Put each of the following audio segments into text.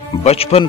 55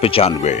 95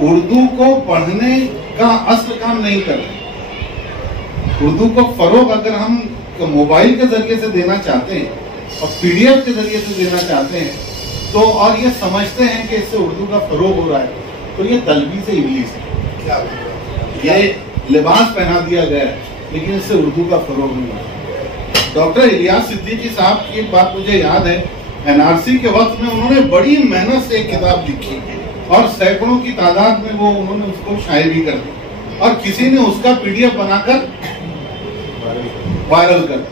اردو کو پڑھنے کا اصل کام نہیں کر رہے. اردو کو فروغ اگر ہم موبائل کے ذریعے سے دینا چاہتے ہیں اور پی ڈی ایف کے ذریعے سے دینا چاہتے ہیں تو اور یہ سمجھتے ہیں کہ اس سے اردو کا فروغ ہو رہا ہے, تو یہ تلبیس ابلیس ہے. یہ لباس پہنا دیا گیا ہے لیکن اس سے اردو کا فروغ نہیں ہوا. ڈاکٹر الیاس صدیقی صاحب کی ایک بات مجھے یاد ہے, این آر سی کے وقت میں انہوں نے بڑی محنت سے ایک کتاب لکھی اور سینکڑوں کی تعداد میں وہ انہوں نے اس کو شائع کر دی, اور کسی نے اس کا پی ڈی ایف بنا کر وائرل کر دی.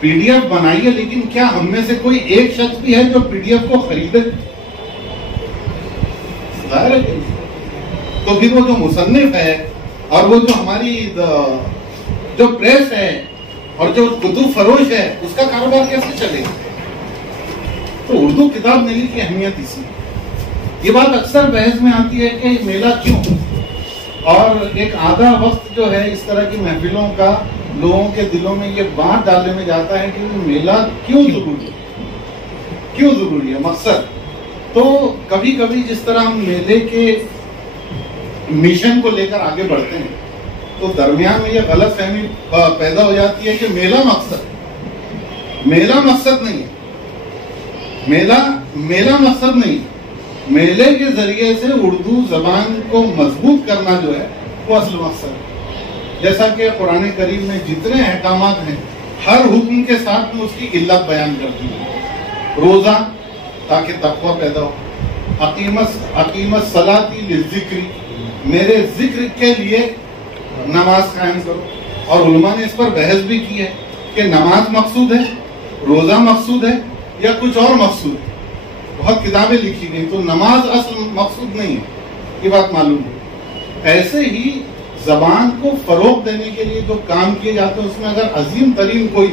پی ڈی ایف بنائی ہے لیکن کیا ہم میں سے کوئی ایک شخص بھی ہے جو پی ڈی ایف کو خریدے؟ ظاہر ہے. تو پھر وہ جو مصنف ہے اور وہ جو ہماری جو پریس ہے اور جو کتب فروش ہے اس کا کاروبار کیسے چلے گا؟ تو اردو کتاب میلے کی اہمیت اسی ہے. یہ بات اکثر بحث میں آتی ہے کہ میلہ کیوں, اور ایک آدھا وقت جو ہے اس طرح کی محفلوں کا لوگوں کے دلوں میں یہ بات ڈالنے میں جاتا ہے کہ میلہ کیوں ضروری ہے, کیوں ضروری ہے, مقصد. تو کبھی کبھی جس طرح ہم میلے کے مشن کو لے کر آگے بڑھتے ہیں تو درمیان میں یہ غلط فہمی پیدا ہو جاتی ہے کہ میلہ مقصد, میلہ مقصد نہیں ہے. میلہ مقصد نہیں. میلے کے ذریعے سے اردو زبان کو مضبوط کرنا جو ہے وہ اصل مقصد ہے. جیسا کہ قرآن کریم میں جتنے احکامات ہیں ہر حکم کے ساتھ میں اس کی علت بیان کرتی ہے. روزہ تاکہ تقویٰ پیدا ہو, اقیمت صلاتی للذکر, میرے ذکر کے لیے نماز قائم کرو. اور علماء نے اس پر بحث بھی کی ہے کہ نماز مقصود ہے, روزہ مقصود ہے یا کچھ اور مقصود ہے. بہت کتابیں لکھی گئی, تو نماز اصل مقصود نہیں ہے, یہ بات معلوم ہے. ایسے ہی زبان کو فروغ دینے کے لیے جو کام کیے جاتے ہیں اس میں اگر عظیم ترین کوئی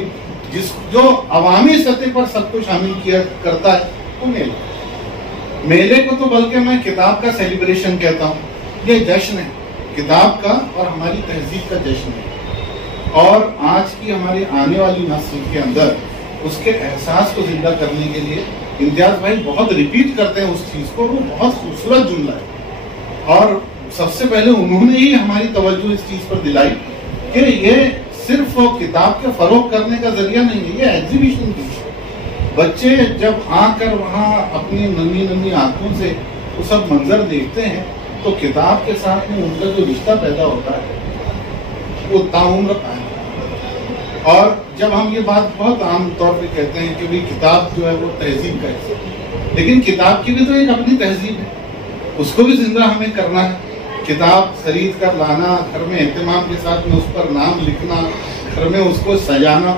جو عوامی سطح پر سب کو شامل کیا کرتا ہے وہ میلہ. میلے کو تو بلکہ میں کتاب کا سیلیبریشن کہتا ہوں. یہ جشن ہے کتاب کا اور ہماری تہذیب کا جشن ہے, اور آج کی ہماری آنے والی نسل کے اندر اس کے احساس کو زندہ کرنے کے لیے امتیاز بھائی بہت ریپیٹ کرتے ہیں اس چیز کو. وہ بہت خوبصورت جملہ ہے اور سب سے پہلے انہوں نے ہی ہماری توجہ اس چیز پر دلائی کہ یہ صرف کتاب کے فروغ کرنے کا ذریعہ نہیں ہے, یہ ایگزیبیشن کی. بچے جب آ کر وہاں اپنی ننھی آنکھوں سے وہ سب منظر دیکھتے ہیں تو کتاب کے ساتھ میں ان کا جو رشتہ پیدا ہوتا ہے وہ تعمیر قائم. اور جب ہم یہ بات بہت عام طور پہ کہتے ہیں کہ کتاب جو ہے وہ تہذیب کا حصہ ہے, لیکن کتاب کی بھی تو ایک اپنی تہذیب ہے, اس کو بھی زندہ ہمیں کرنا ہے. کتاب خرید کر لانا, گھر میں اہتمام کے ساتھ میں اس پر نام لکھنا, گھر میں اس کو سجانا.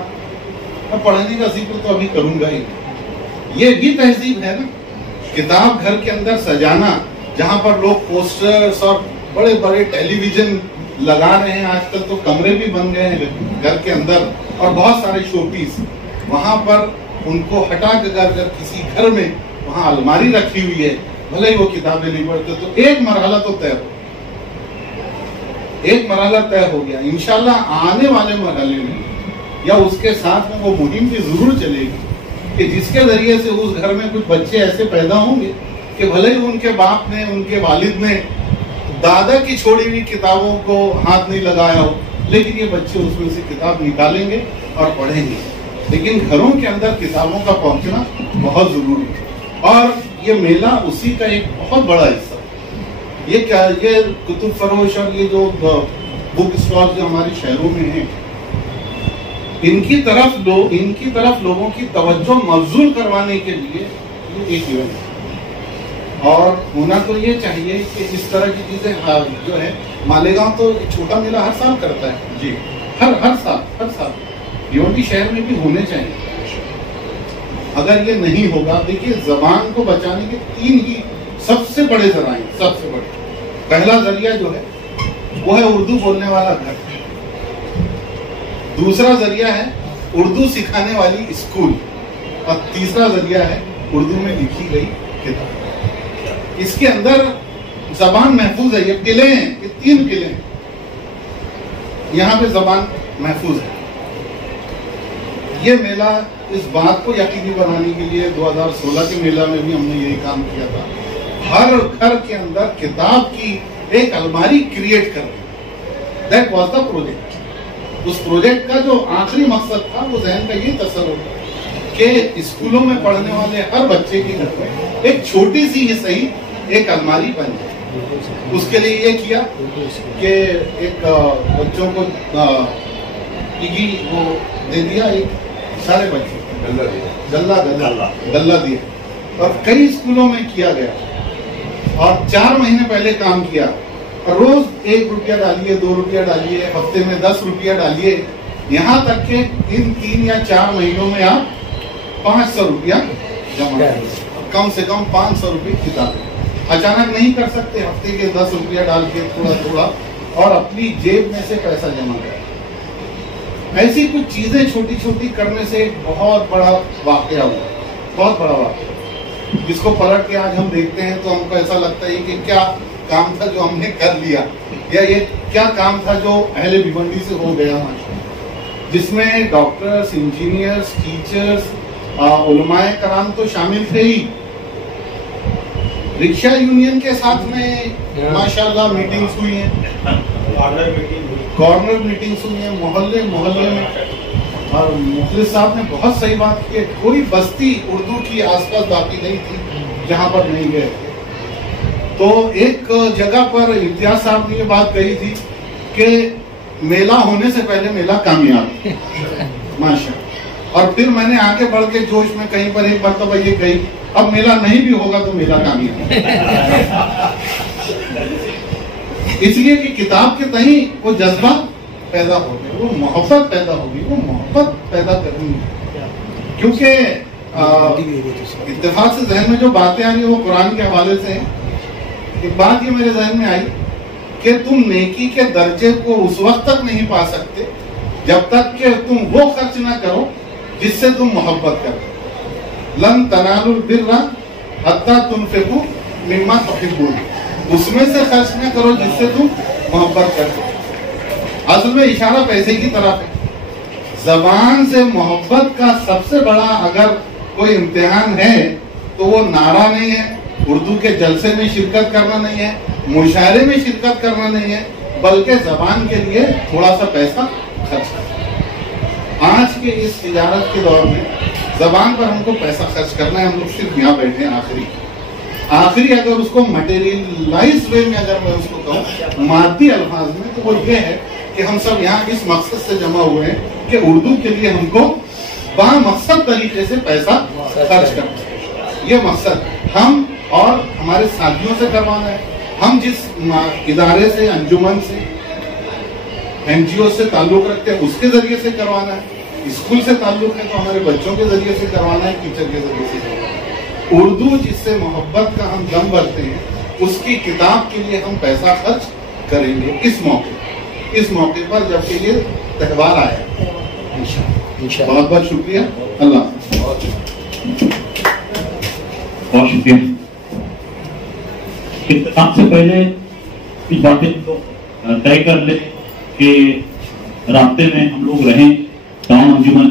میں پڑھنے کا ذکر تو ابھی کروں گا ہی, یہ بھی تہذیب ہے نا. کتاب گھر کے اندر سجانا, جہاں پر لوگ پوسٹرز اور بڑے بڑے ٹیلی ویژن لگا رہے ہیں, آج کل تو کمرے بھی بن گئے ہیں گھر کے اندر اور بہت سارے شو پیس, وہاں پر ان کو ہٹا کے اگر کسی گھر میں وہاں الماری رکھی ہوئی ہے بھلے ہی وہ کتابیں نہیں پڑھتے تو ایک مرحلہ تو طے ہو, ایک مرحلہ طے ہو گیا. انشاءاللہ آنے والے مرحلے میں یا اس کے ساتھ میں وہ مہم بھی ضرور چلے گی کہ جس کے ذریعے سے اس گھر میں کچھ بچے ایسے پیدا ہوں گے کہ بھلے ہی ان کے باپ نے, ان کے والد نے دادا کی چھوڑی ہوئی کتابوں کو ہاتھ نہیں لگایا ہو, لیکن یہ بچے اس میں سے کتاب نکالیں گے اور پڑھیں گے. لیکن گھروں کے اندر کتابوں کا پہنچنا بہت ضروری ہے, اور یہ میلہ اسی کا ایک بہت بڑا حصہ. یہ کتب فروش اور یہ جو بک اسٹال جو ہمارے شہروں میں ہیں, ان کی طرف لوگوں کی توجہ مبذول کروانے کے لیے یہ ایک ایونٹ ہے. اور ہونا تو یہ چاہیے کہ اس طرح کی چیزیں جو ہے, مالیگاؤں تو چھوٹا میلہ ہر سال کرتا ہے جی, ہر سال بھیونٹی شہر میں بھی ہونے چاہیے. اگر یہ نہیں ہوگا, دیکھیے زبان کو بچانے کے 3 ہی سب سے بڑے ذرائع, سب سے بڑے. پہلا ذریعہ جو ہے وہ ہے اردو بولنے والا گھر, دوسرا ذریعہ ہے اردو سکھانے والی اسکول, اور تیسرا ذریعہ ہے اردو میں لکھی گئی کتاب. اس کے اندر زبان محفوظ ہے. یہ قلعے ہیں, یہ 3 قلعے ہیں, یہاں پہ زبان محفوظ ہے. یہ میلہ اس بات کو یقینی بنانے کے لیے 2016 کے میلہ میں بھی ہم نے یہی کام کیا تھا ہر گھر کے اندر کتاب کی ایک الماری کریٹ کر دی. That was the project. اس پروجیکٹ کا جو آخری مقصد تھا وہ ذہن کا یہ تصور کہ اسکولوں میں پڑھنے والے ہر بچے کے گھر میں ایک چھوٹی سی ہی صحیح ایک الماری بن جائے. اس کے لیے یہ کیا کہ ایک بچوں کو وہ دے دیا, ایک سارے بچے غلہ دیا, اور کئی اسکولوں میں کیا گیا, اور 4 مہینے پہلے کام کیا, اور روز 1 روپیہ ڈالیے, 2 روپیہ ڈالیے, ہفتے میں 10 روپیہ ڈالیے, یہاں تک کہ ان 3 یا 4 مہینوں میں آپ 500 روپیہ جمع کریں. کم سے کم 500 روپے کتابیں. اچانک نہیں کر سکتے, ہفتے کے 10 روپیہ ڈال کے تھوڑا تھوڑا, اور اپنی جیب میں سے پیسہ جمع کریں. ایسی کچھ چیزیں چھوٹی چھوٹی کرنے سے ایک بہت بڑا واقعہ ہوا, بہت بڑا واقعہ, جس کو پلٹ کے آج ہم دیکھتے ہیں تو ہم کو ایسا لگتا ہے کہ کیا کام تھا جو ہم نے کر لیا, یا یہ کیا کام تھا جو اہل بھیونڈی سے ہو گیا, جس میں ڈاکٹرز, انجینئرز, ٹیچرز, علماء کرام تو شامل تھے ہی. رکشا یونین کے ساتھ میں ماشاءاللہ میٹنگز ہوئی ہیں, کارنر میٹنگز ہوئی ہیں محلے میں, اور مخلص صاحب نے بہت صحیح بات کی, کوئی بستی اردو کی آس پاس باقی نہیں تھی جہاں پر نہیں گئے. تو ایک جگہ پر امتیاز صاحب نے یہ بات کہی تھی کہ میلہ ہونے سے پہلے میلہ کامیاب ماشاء. اور پھر میں نے آگے بڑھ کے جوش میں کہیں پر ایک مرتبہ یہ کہی, اب میلہ نہیں بھی ہوگا تو میلہ کامیاب. اس لیے کہ کتاب کے تئیں وہ جذبہ پیدا ہو گیا, وہ محبت پیدا ہوگی, وہ محبت پیدا کرنی ہے. کیونکہ اتفاق سے ذہن میں جو باتیں آ رہی ہیں وہ قرآن کے حوالے سے ہیں. ایک بات یہ میرے ذہن میں آئی کہ تم نیکی کے درجے کو اس وقت تک نہیں پا سکتے جب تک کہ تم وہ خرچ نہ کرو جس سے تم محبت کرو. لن تنالوا البر حتی تنفقوا مما تحبون. اس میں سے خرچ نہ کرو جس سے تم محبت کرو. اصل میں اشارہ پیسے کی طرف ہے. زبان سے محبت کا سب سے بڑا اگر کوئی امتحان ہے تو وہ نعرہ نہیں ہے, اردو کے جلسے میں شرکت کرنا نہیں ہے, مشاعرے میں شرکت کرنا نہیں ہے, بلکہ زبان کے لیے تھوڑا سا پیسہ خرچ کرنا. آج کے اس تجارت کے دور میں زبان پر ہم کو پیسہ خرچ کرنا ہے. ہم لوگ صرف یہاں بیٹھے ہیں. آخری اگر اس کو مٹیریلائز وے میں اگر میں اس کو کہوں, مادی الفاظ میں, تو وہ یہ ہے کہ ہم سب یہاں اس مقصد سے جمع ہوئے ہیں کہ اردو کے لیے ہم کو بامقصد طریقے سے پیسہ خرچ کرنا ہے. یہ مقصد ہم اور ہمارے ساتھیوں سے کروانا ہے. ہم جس ادارے سے, انجمن سے, این جی او سے تعلق رکھتے ہیں اس کے ذریعے سے کروانا ہے. اسکول سے تعلق ہے تو ہمارے بچوں کے ذریعے سے کروانا ہے, ٹیچر کے ذریعے سے کروانا ہے. اردو جس سے محبت کا ہم دم بھرتے ہیں, اس کی کتاب کے لیے ہم پیسہ خرچ کریں گے اس موقع پر جب کہ یہ تہوار آیا. بہت بہت شکریہ. اللہ بہت شکریہ. اتفاق سے پہلے کچھ باتیں طے کر لیں کہ رابطے میں ہم لوگ رہیں, تمام انجمن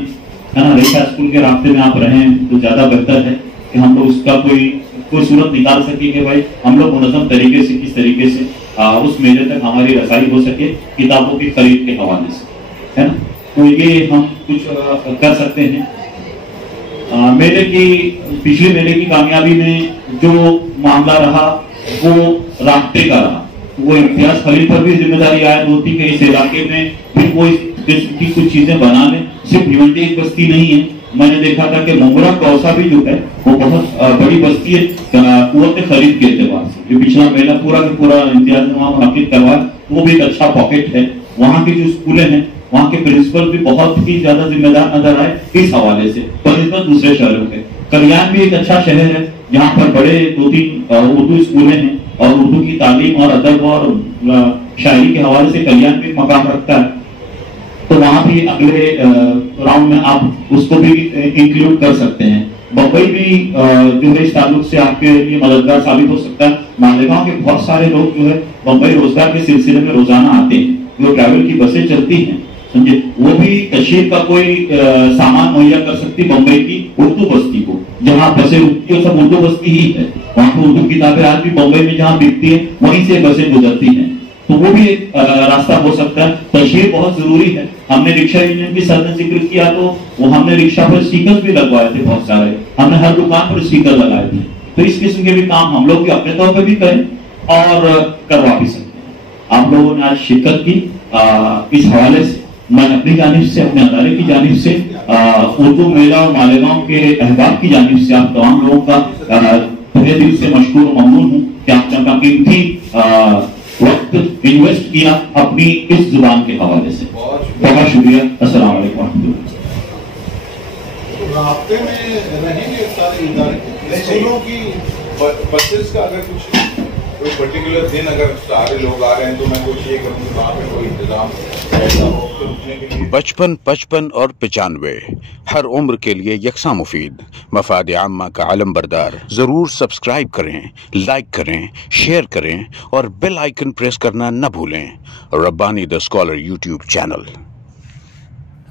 ہے نا, ریشا اسکول کے رابطے میں آپ رہیں تو زیادہ بہتر ہے کہ ہم لوگ اس کا کوئی صورت نکال سکیں کہ بھائی ہم لوگ منظم طریقے سے کس طریقے سے اس میلے تک ہماری رسائی ہو سکے کتابوں کی خرید کے حوالے سے, ہے نا. تو یہ ہم کچھ کر سکتے ہیں. میلے کی پچھلے میلے کی کامیابی میں جو معاملہ رہا وہ رابطے کا رہا. وہ امتیاز خلیل پر بھی ذمہ داری عائد ہوتی کہ اس علاقے میں بھی کوئی کی کچھ چیزیں بنا لیں. صرف بھیونڈی ایک بستی نہیں ہے, میں نے دیکھا تھا کہ منگورا کوسا بھی جو ہے وہ بہت بڑی بستی ہے قوت خرید کے اعتبار سے. جو پچھلا میلہ پورا کا پورا امتیاز نے وہاں منعقد کروایا وہ بھی ایک اچھا پاکٹ ہے. وہاں کے جو اسکولیں ہیں وہاں کے پرنسپل بھی بہت ہی زیادہ ذمہ دار نظر آئے اس حوالے سے بنسبت دوسرے شہروں کے. کلیان بھی ایک اچھا شہر ہے جہاں پر بڑے 2-3 اردو اسکولیں ہیں اور اردو کی تعلیم اور ادب اور شاعری کے حوالے سے کلیان بھی مقام رکھتا ہے. تو وہاں بھی اگلے راؤنڈ میں آپ اس کو بھی انکلوڈ کر سکتے ہیں. بمبئی بھی جو ہے اس تعلق سے آپ کے لیے مددگار ثابت ہو سکتا ہے. مالیگاؤں کے بہت سارے لوگ جو ہے بمبئی روزگار کے سلسلے میں روزانہ آتے ہیں. جو ٹریول کی بسیں چلتی ہیں سمجھے. وہ بھی تشہیر کا کوئی سامان مہیا کر سکتی بمبئی کی اردو بستی کو, جہاں بسیں رکتی ہیں سب اردو بستی ہی ہے. وہاں تو اردو کتابیں آج بھی بمبئی میں جہاں بکتی ہیں وہیں سے بسیں گزرتی ہیں. تو وہ بھی ایک راستہ ہو سکتا ہے. تشہیر بہت ضروری ہے. ہم نے رکشا یونین کی سر نے ذکر کیا تو وہ ہم نے رکشا پر اسٹیکر بھی لگوائے تھے بہت سارے. ہم نے ہر دکان پر اسٹیکر لگائے تھے. تو اس قسم کے بھی کام ہم لوگ بھی اپنے طور پہ بھی کریں اور کروا بھی سکتے ہیں. آپ لوگوں نے آج شرکت کی. اس حوالے سے میں اپنی جانب سے, اپنے ادارے کی جانب سے, اردو میلہ اور مالیگاؤں کے احباب کی جانب سے آپ تمام لوگوں کا تہہ دل سے مشکور و ممنون ہوں کہ آپ نے اپنا قیمتی وقت انویسٹ کیا اپنی اس زبان کے حوالے سے. بہت شکریہ. السلام علیکم ورحمۃ اللہ. رابطے میں رہیں گے سارے ادارے, اسکولوں کی بسز کا اگر کچھ کوئی پرٹیکولر دن اگر سارے لوگ آ رہے ہیں تو میں کوشش یہ کروں کہ وہاں پہ کوئی انتظام ایسا ہو کہ رکنے کے لیے. 55 55 اور 95 ہر عمر کے لیے یکساں مفید. مفاد عامہ کا علم بردار. ضرور سبسکرائب کریں, لائک کریں, شیئر کریں اور بیل آئیکن پریس کرنا نہ بھولیں. ربانی دی اسکالر یوٹیوب چینل.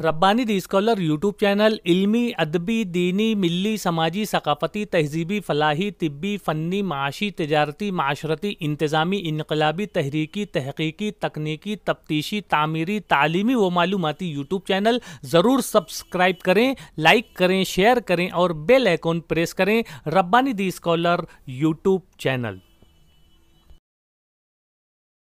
ربانی دی اسکالر یوٹیوب چینل علمی, ادبی, دینی, ملی, سماجی, ثقافتی, تہذیبی, فلاحی, طبی, فنی, معاشی, تجارتی, معاشرتی, انتظامی, انقلابی, تحریکی, تحقیقی, تکنیکی, تفتیشی, تعمیری, تعلیمی و معلوماتی یوٹیوب چینل. ضرور سبسکرائب کریں, لائک کریں, شیئر کریں اور بیل آئیکن پریس کریں. ربانی دی اسکالر یوٹیوب چینل.